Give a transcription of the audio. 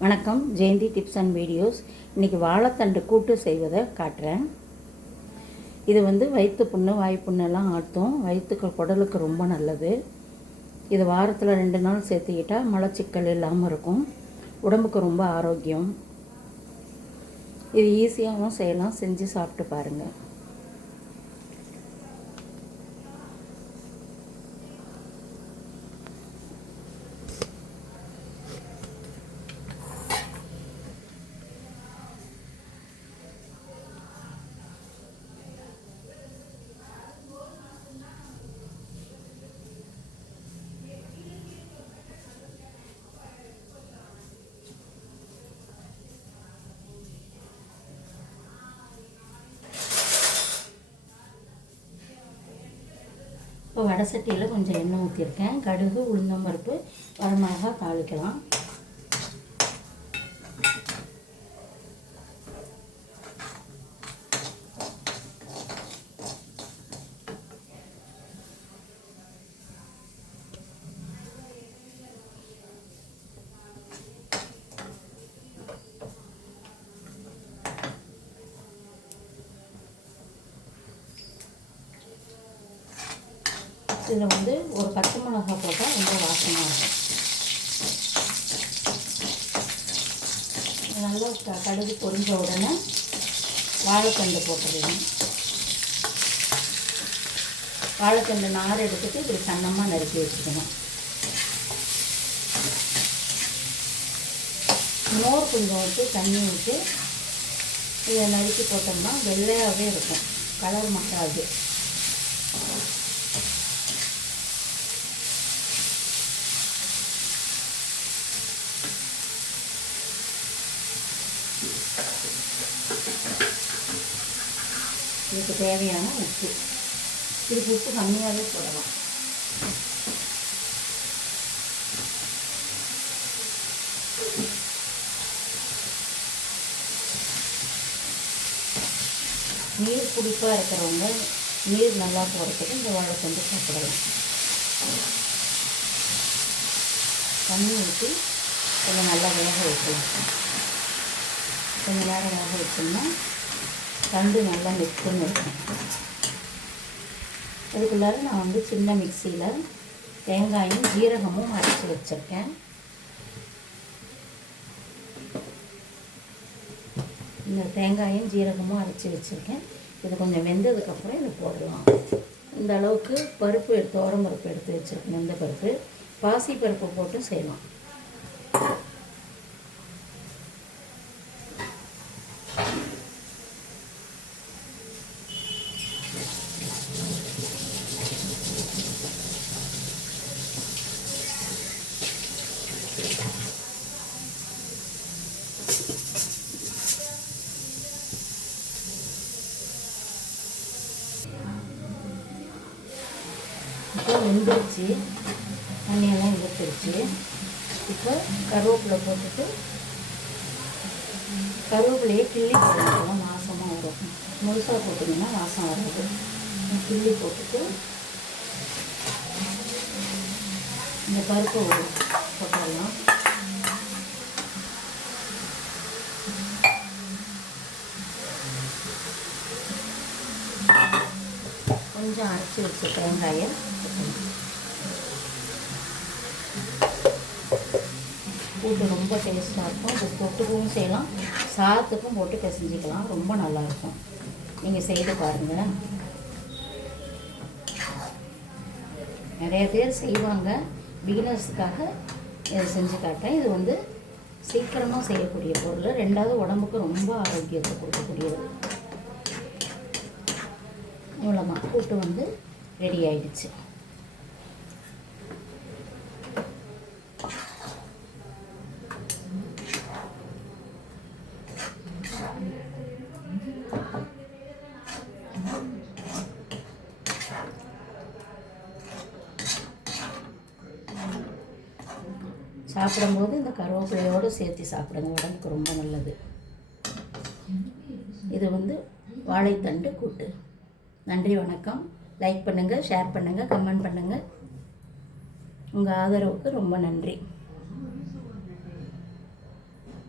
வணக்கம் Jayanthi tips and videos. இன்றைக்கி வாழைத்தண்டு கூட்டு செய்வதை காட்டுறேன். இது வந்து வயிற்று புண்ணு வாய் புண்ணெல்லாம் ஆட்டும். வயிற்றுக்கு குடலுக்கு ரொம்ப நல்லது. இது வாரத்தில் ரெண்டு நாள் சேர்த்துக்கிட்டால் மலச்சிக்கல் இல்லாமல் இருக்கும். உடம்புக்கு ரொம்ப ஆரோக்கியம். இது ஈஸியாகவும் செய்யலாம் செஞ்சு சாப்பிட்டு பாருங்கள் இப்போ வடை சட்டியில் கொஞ்சம் எண்ணெய் ஊற்றிருக்கேன் கடுகு உளுந்தம்பருப்பு வரமிளகா தாளிக்கலாம். இதில் வந்து ஒரு பச்சை மிளகாய் போட்டால் ரொம்ப வாசமாக இருக்கும். நல்லா க- கடுகு பொரிஞ்ச உடனே வாழைத்தண்டு போட்டுருவேன் வாழைத்தண்டு நார் எடுத்துட்டு இப்படி சன்னமாக நறுக்கி வச்சுக்கணும். மோர் கொஞ்சம் விட்டு தண்ணி விட்டு இதை நறுக்கி போட்டோம்னா வெள்ளையாகவே இருக்கும். கலர் மாட்டாது இதுக்கு தேவையான உப்பு. இதுக்கு உப்பு கம்மியாகவே போடலாம். நீர் குடிப்பாக இருக்கிறவங்க நீர் நல்லா போகிறதுக்கு இந்த வாழை கொண்டு சாப்பிடலாம். தண்ணி ஊற்றி கொஞ்சம் நல்லா வேக வைக்கலாம். கொஞ்சம் நேரம் வேக வச்சோம்னா தண்டு நல்லா நெக்குன்னு இருக்கேன் அதுக்குள்ளார நான் வந்து சின்ன மிக்சியில் தேங்காயும் ஜீரகமும் அரைச்சி வச்சுருக்கேன். இந்த தேங்காயும் ஜீரகமும் அரைச்சி வச்சுருக்கேன். இது கொஞ்சம் வெந்ததுக்கப்புறம் இதை போடலாம். இந்த அளவுக்கு பருப்பு எடுத்து ஓரம் பருப்பு எடுத்து வச்சுருக்கேன். இந்த பருப்பு. பாசி பருப்பு போட்டு செய்யலாம். இப்போ வெந்துருச்சு. தண்ணியெல்லாம் எடுத்துருச்சு. இப்போ கருவேப்பிலை போட்டுட்டு கருவேப்பிலையே கிள்ளி போட்டு வாசமாக வரும். முழுசாக போட்டிங்கன்னா வாசம் வராது. கிள்ளி போட்டுட்டு இந்த பருப்பு போட்டுடலாம். கொஞ்சம் அரைச்சி வச்ச தேங்காயை போட்டுடலாம். கூட்டு ரொம்ப டேஸ்ட்டாக இருக்கும். இது தொட்டுக்கவும் செய்யலாம். சாதத்துக்கும் போட்டு பிசைஞ்சிக்கலாம். ரொம்ப நல்லாயிருக்கும் நீங்கள் செய்து பாருங்கள் நிறைய பேர் செய்வாங்க. பிகினர்ஸுக்காக இதை செஞ்சு காட்டேன் இது வந்து சீக்கிரமாக செய்யக்கூடிய பொருள். ரெண்டாவது உடம்புக்கு ரொம்ப ஆரோக்கியத்தை கொடுக்கக்கூடியது. மூலமாக கூட்டு வந்து ரெடி ஆயிடுச்சு. சாப்பிடும்போது இந்த கருவேப்பிலையோடு சேர்த்து சாப்பிடுங்க. உடம்புக்கு ரொம்ப நல்லது. இது வந்து வாழைத்தண்டு கூட்டு. நன்றி வணக்கம். லைக் பண்ணுங்கள் ஷேர் பண்ணுங்கள் கமெண்ட் பண்ணுங்கள் உங்கள் ஆதரவுக்கு ரொம்ப நன்றி.